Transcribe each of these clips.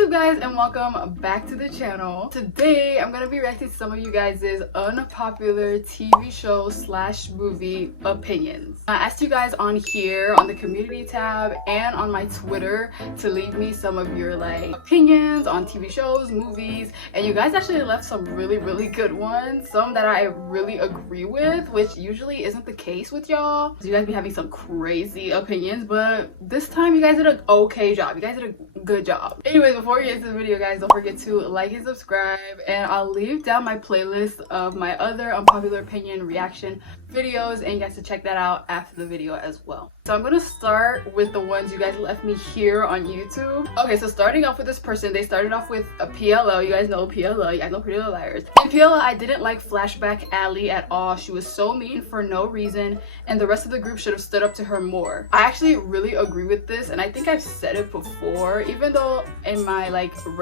What's up guys, and welcome back to the channel. Today I'm gonna be reacting to some of you guys' unpopular TV show slash movie opinions. I asked you guys on here on the community tab and on my Twitter to leave me some of your opinions on TV shows, movies, and you guys actually left some really good ones, some that I really agree with, which usually isn't the case with y'all. You guys be having some crazy opinions, but this time you guys did an okay job. You guys did a good job. Anyways, before we get into the video, guys, don't forget to like and subscribe, and I'll leave down my playlist of my other unpopular opinion reaction videos, and you guys to check that out after the video as well. So I'm gonna start with the ones you guys left me here on YouTube. Okay, so starting off with this person, they started off with a PLO. You guys know PLO, you guys know Pretty Little Liars. In PLO, I didn't like Flashback Allie at all. She was so mean for no reason, and the rest of the group should have stood up to her more. I actually really agree with this, and I think I've said it before, even though in my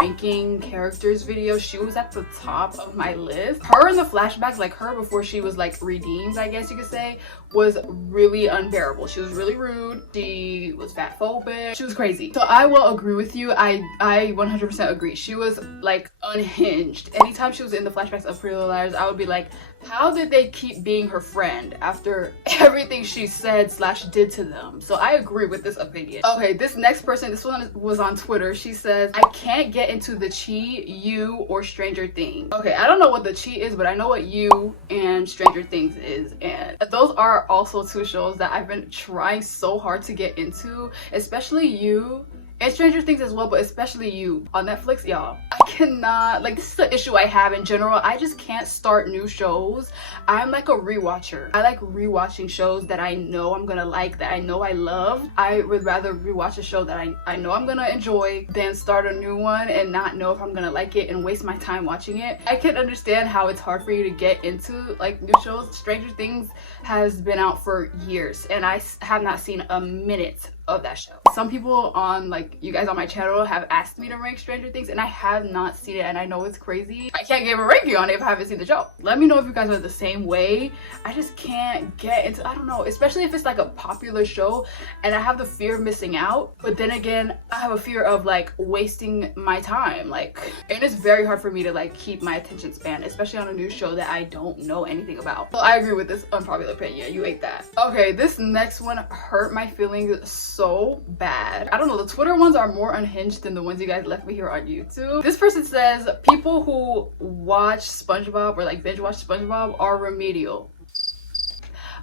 ranking characters video, she was at the top of my list. Her in the flashbacks, her her before she was redeemed, I guess you could say, was really unbearable. She was really rude, she was fatphobic, she was crazy. So I will agree with you. I 100% agree. She was unhinged. Anytime she was in the flashbacks of Pretty Little Liars, I would be like, how did they keep being her friend after everything she said slash did to them? So I agree with this opinion. Okay, this next person, this one was on Twitter. She says, I can't get into the Chi, You, or Stranger Things. Okay, I don't know what the Chi is, but I know what You and Stranger Things is, and those are also two shows that I've been trying so hard to get into, especially You and Stranger Things as well, but especially You on Netflix. Y'all, I cannot, this is the issue I have in general. I just can't start new shows. I'm like a rewatcher. I like rewatching shows that I know I'm gonna like, that I know I love. I would rather rewatch a show that I know I'm gonna enjoy than start a new one and not know if I'm gonna like it and waste my time watching it. I can understand how it's hard for you to get into new shows. Stranger Things has been out for years and I have not seen a minute of that show. Some people on you guys on my channel have asked me to rank Stranger Things, and I have not seen it, and I know it's crazy. I can't give a ranking on it if I haven't seen the show. Let me know if you guys are the same way. I just can't get into, I don't know, especially if it's a popular show and I have the fear of missing out, but then again I have a fear of wasting my time, and it's very hard for me to keep my attention span, especially on a new show that I don't know anything about. So I agree with this unpopular opinion. You ate that. Okay, this next one hurt my feelings so bad. I don't know, the Twitter ones are more unhinged than the ones you guys left me here on YouTube. This person says people who watch SpongeBob or binge watch SpongeBob are remedial.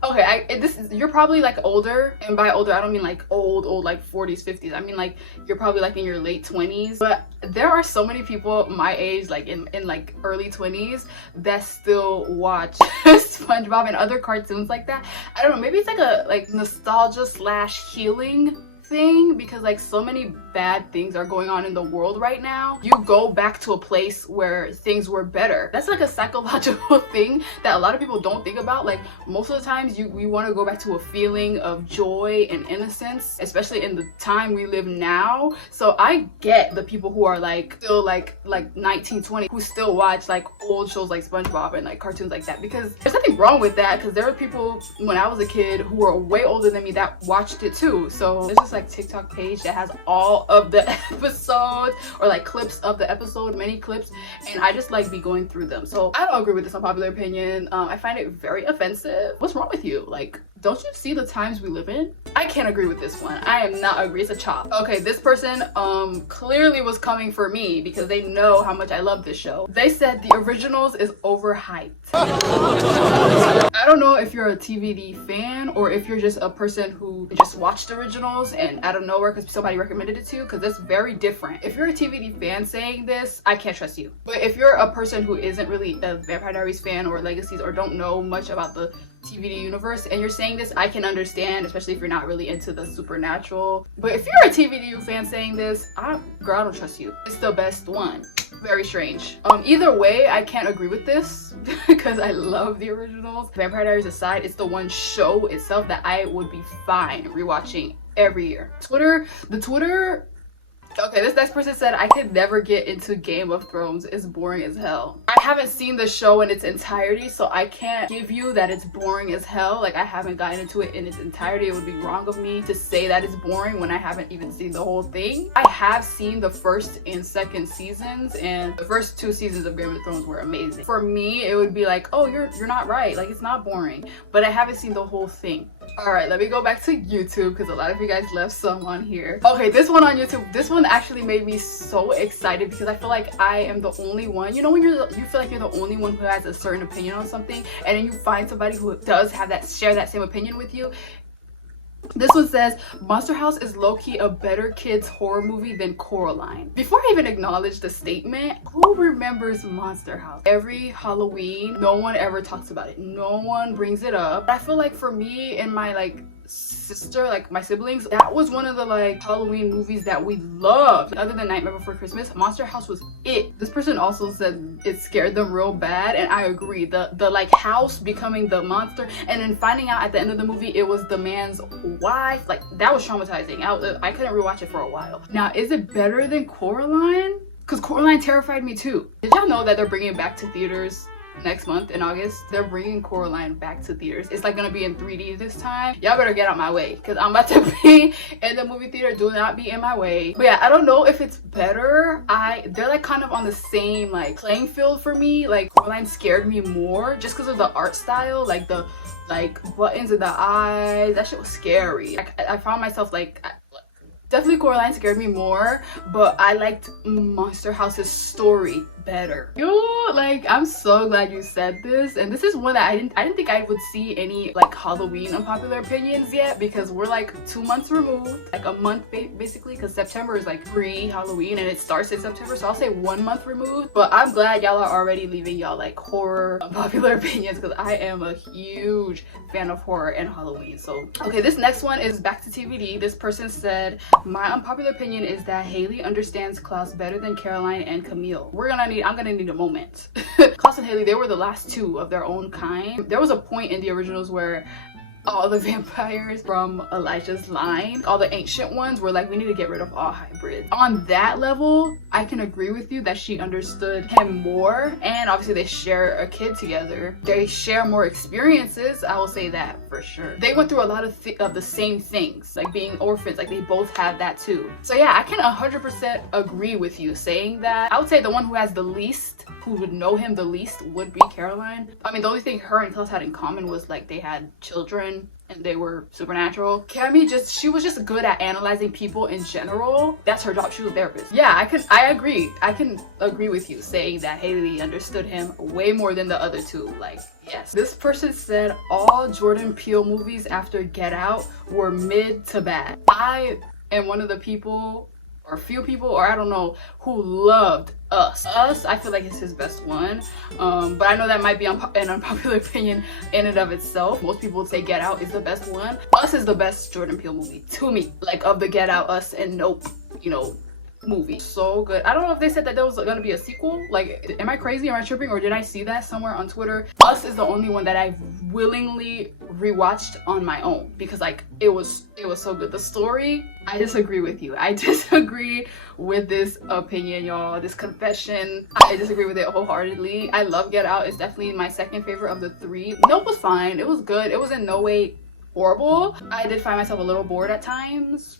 Okay, you're probably older, and by older I don't mean old 40s 50s. I mean you're probably in your late 20s, but there are so many people my age in early 20s that still watch SpongeBob and other cartoons like that. I don't know, maybe it's a nostalgia slash healing thing, because so many bad things are going on in the world right now. You go back to a place where things were better. That's a psychological thing that a lot of people don't think about. Most of the times we want to go back to a feeling of joy and innocence, especially in the time we live now. So I get the people who are still 19, 20, who still watch old shows like SpongeBob and cartoons like that, because there's nothing wrong with that, because there were people when I was a kid who were way older than me that watched it too. So there's just TikTok page that has all of the episodes, or clips of the episode, many clips, and I just be going through them. So I don't agree with this unpopular opinion. I find it very offensive. What's wrong with you? Don't you see the times we live in? I can't agree with this one. I am not agree. It's a chop. Okay, this person clearly was coming for me because they know how much I love this show. They said the originals is overhyped. I don't know if you're a TVD fan or if you're just a person who just watched originals and out of nowhere because somebody recommended it to you, because that's very different. If you're a TVD fan saying this, I can't trust you. But if you're a person who isn't really a Vampire Diaries fan or Legacies, or don't know much about the TVD universe and you're saying this, I can understand, especially if you're not really into the supernatural. But if you're a TVD fan saying this, girl, I don't trust you. It's the best one. Very strange. Either way, I can't agree with this because I love the originals. Vampire Diaries aside, it's the one show itself that I would be fine rewatching every year. The Twitter Okay, this next person said, I could never get into Game of Thrones. It's boring as hell. I haven't seen the show in its entirety, so I can't give you that it's boring as hell. Like, I haven't gotten into it in its entirety. It would be wrong of me to say that it's boring when I haven't even seen the whole thing. I have seen the first and second seasons, and the first 2 seasons of Game of Thrones were amazing. For me, it would be like, oh, you're not right. Like, it's not boring. But I haven't seen the whole thing. Alright, let me go back to YouTube because a lot of you guys left some on here. Okay, this one on YouTube, this one actually made me so excited because I feel like I am the only one. You know when you feel like you're the only one who has a certain opinion on something, and then you find somebody who does have that, share that same opinion with you. This one says, Monster House is low-key a better kids horror movie than Coraline. Before I even acknowledge the statement, who remembers Monster House? Every Halloween, no one ever talks about it. No one brings it up. I feel like for me and my sister, like my siblings, that was one of the Halloween movies that we loved. Other than Nightmare Before Christmas, Monster House was it. This person also said it scared them real bad, and I agree. The house becoming the monster, and then finding out at the end of the movie it was the man's wife, that was traumatizing. I couldn't rewatch it for a while. Now, is it better than Coraline? Because Coraline terrified me too. Did y'all know that they're bringing it back to theaters next month in August? They're bringing Coraline back to theaters. It's gonna be in 3D this time. Y'all better get out my way because I'm about to be in the movie theater. Do not be in my way. But yeah, I don't know if it's better. They're kind of on the same playing field for me. Coraline scared me more just because of the art style, the buttons in the eyes. That shit was scary. I found myself definitely Coraline scared me more, but I liked Monster House's story better. I'm so glad you said this, and this is one that I didn't think I would see any Halloween unpopular opinions yet, because we're 2 months removed, a month basically, because September is pre-Halloween and it starts in September, so I'll say 1 month removed. But I'm glad y'all are already leaving y'all horror unpopular opinions, because I am a huge fan of horror and Halloween. So okay, this next one is back to TBD. This person said, my unpopular opinion is that Haley understands Klaus better than Caroline and Camille. I'm gonna need a moment. Klaus and Haley, they were the last 2 of their own kind. There was a point in the originals where all the vampires from Elijah's line, all the ancient ones, were we need to get rid of all hybrids. On that level, I can agree with you that she understood him more, and obviously they share a kid together. They share more experiences, I will say that for sure. They went through a lot of the same things, being orphans, they both have that too. So yeah, I can 100% agree with you saying that. I would say the one who has the least, who would know him the least, would be Caroline. I mean, the only thing her and Klaus had in common was they had children and they were supernatural. Cammy she was just good at analyzing people in general. That's her job. She was a therapist. Yeah, I agree. I can agree with you saying that Haley understood him way more than the other 2. Yes. This person said all Jordan Peele movies after Get Out were mid to bad. I am one of the people, or few people, or I don't know, who loved Us. I feel like it's his best one, but I know that might be an unpopular opinion in and of itself. Most people would say Get Out is the best one. Us is the best Jordan Peele movie to me, of the Get Out, Us, and Nope, movie. So good. I don't know if they said that there was gonna be a sequel. Am I crazy? Am I tripping? Or did I see that somewhere on Twitter? Us is the only one that I've willingly rewatched on my own, because it was so good. The story, I disagree with you. I disagree with this opinion, y'all. This confession, I disagree with it wholeheartedly. I love Get Out. It's definitely my second favorite of the 3. Nope was fine. It was good. It was in no way horrible. I did find myself a little bored at times.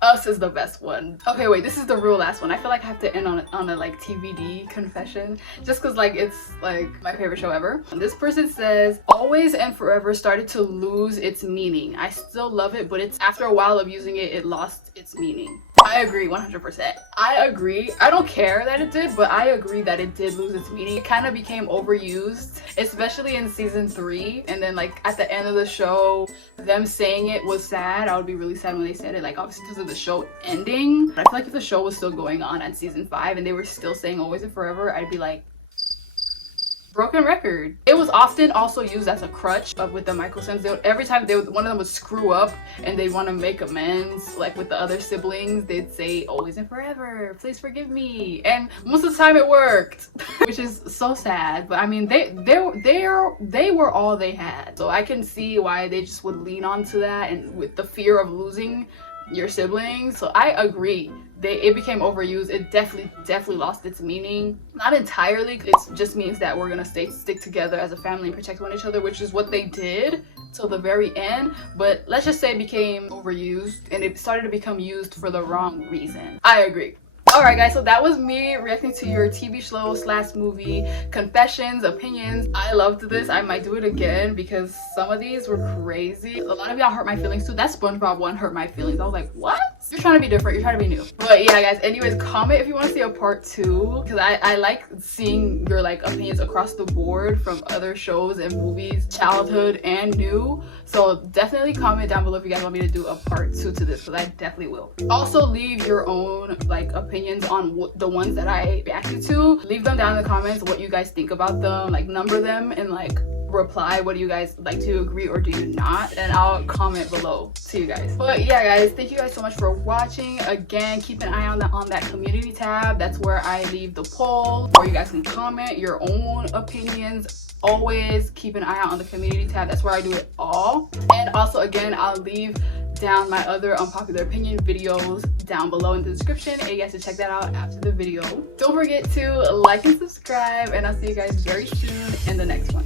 Us is the best one. Okay, wait, this is the real last one. I feel like I have to end on a TBD confession, just because it's my favorite show ever. And this person says, Always and Forever started to lose its meaning. I still love it, but it's after a while of using it, it lost its meaning. I agree 100%. I agree. I don't care that it did, but I agree that it did lose its meaning. It kind of became overused, especially in season 3. And then at the end of the show, them saying it was sad. I would be really sad when they said it, obviously because of the show ending. But I feel like if the show was still going on at season 5 and they were still saying Always and Forever, I'd be broken record. It was often also used as a crutch with the Michael sons. Every time one of them would screw up and they'd want to make amends, with the other siblings, they'd say Always and Forever, please forgive me, and most of the time it worked. Which is so sad, but I mean they were all they had, so I can see why they just would lean onto that, and with the fear of losing your siblings. So I agree it became overused. It definitely lost its meaning. Not entirely, it just means that we're gonna stick together as a family and protect each other, which is what they did till the very end. But let's just say it became overused and it started to become used for the wrong reason. I agree. Alright guys, so that was me reacting to your TV show / movie confessions, opinions. I loved this. I might do it again because some of these were crazy. A lot of y'all hurt my feelings too. That SpongeBob one hurt my feelings. I was like, what? You're trying to be different. You're trying to be new. But yeah guys, anyways, comment if you want to see a part 2 because I like seeing your like opinions across the board from other shows and movies, childhood and new. So definitely comment down below if you guys want me to do a part 2 to this because I definitely will. Also leave your own like opinions on the ones that I reacted to. Leave them down in the comments what you guys think about them, like number them and like reply what do you guys like, to agree or do you not, and I'll comment below to you guys. But yeah guys, thank you guys so much for watching. Again, keep an eye on that community tab. That's where I leave the poll or you guys can comment your own opinions. Always keep an eye out on the community tab. That's where I do it all. And also again, I'll leave down my other unpopular opinion videos down below in the description and you guys can check that out after the video. Don't forget to like and subscribe and I'll see you guys very soon in the next one.